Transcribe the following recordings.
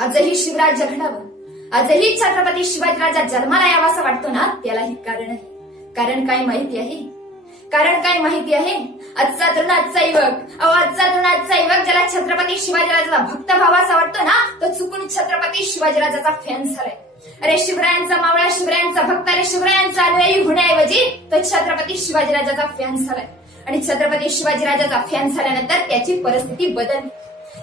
आजही शिवराज घडावं आजही छत्रपती शिवाजीराजा जन्माला यावा असं वाटतो ना? त्यालाही कारण आहे. कारण काय माहिती आहे? कारण काय माहिती आहे? आजचा तरुण आजचा युवक अहो आजचा तरुण आजचा युवक ज्याला छत्रपती शिवाजीराजाचा भक्त भावाचा असा वाटतो ना तो चुकून छत्रपती शिवाजीराजाचा फॅन झालाय. अरे शिवरायांचा मावळा शिवरायांचा भक्त अरे शिवरायांचा अनुयायी होण्याऐवजी तो छत्रपती शिवाजीराजाचा फॅन झालाय. आणि छत्रपती शिवाजीराजाचा फॅन झाल्यानंतर त्याची परिस्थिती बदलली.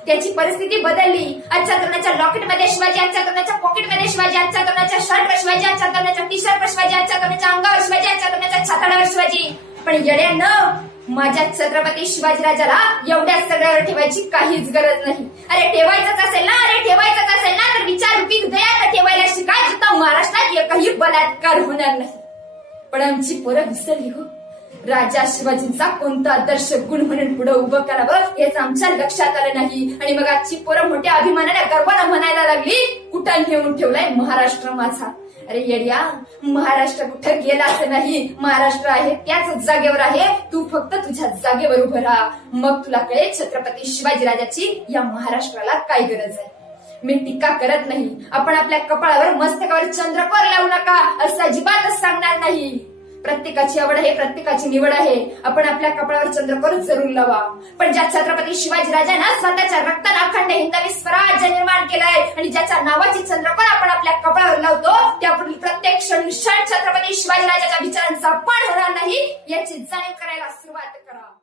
त्याची परिस्थिती बदलली. आजच्या तरुणाच्या लॉकेटमध्ये शिवाजी आजच्या तरुणाच्या पॉकेटमध्ये शिवाजी आजच्या तरुणाच्या शर्टवर शिवाजी आजच्या तरुणाच्या टी शर्टवर शिवाजी आजच्या तरुणाच्या अंगावर शिवाजी आजच्या तरुणाच्या छाताडावर शिवाजी. पण येड्यानं माझ्या छत्रपती शिवाजीराजाला एवढ्या सगळ्यावर ठेवायची काहीच गरज नाही. अरे ठेवायचंच असेल ना अरे ठेवायचंच असेल ना तर विचार रूपी हृदयात ठेवायला शिकाय जिथं महाराष्ट्रात एकही बलात्कार होणार नाही. पण आमची पोरं विसरली हो. राजा शिवाजींचा कोणता आदर्श गुण म्हणून पुढे उभं करावं हेच आमच्या लक्षात आलं नाही. आणि मग आजची पोरं मोठ्या अभिमानाने गर्वानं म्हणायला लागली कुठं घेऊन ठेवलाय महाराष्ट्र माझा? अरे येड्या महाराष्ट्र कुठं गेला असं नाही. महाराष्ट्र आहे त्याच जागेवर आहे. तू फक्त तुझ्या जागेवर उभं राहा. मग तुला कळेल छत्रपती शिवाजी राजाची या महाराष्ट्राला काय गरज आहे. मी टीका करत नाही. आपण आपल्या कपाळावर मस्तकावर चंद्रकोर लावू नका असं अजिबातच सांगणार नाही. प्रत्येकाची आवड आहे प्रत्येकाची निवड आहे. आपण आपल्या कपाळावर चंद्रकोर जरूर लावा. पण ज्या छत्रपती शिवाजीराजांना स्वतःच्या रक्तानं अखंड हिंदवी स्वराज्य निर्माण केलंय आणि ज्याच्या नावाची चंद्रकोर आपण आपल्या कपाळावर लावतो त्यापुढील प्रत्येक क्षण क्षण छत्रपती शिवाजीराजाच्या विचारांचा पण होणार नाही याची जाणीव करायला सुरुवात करा.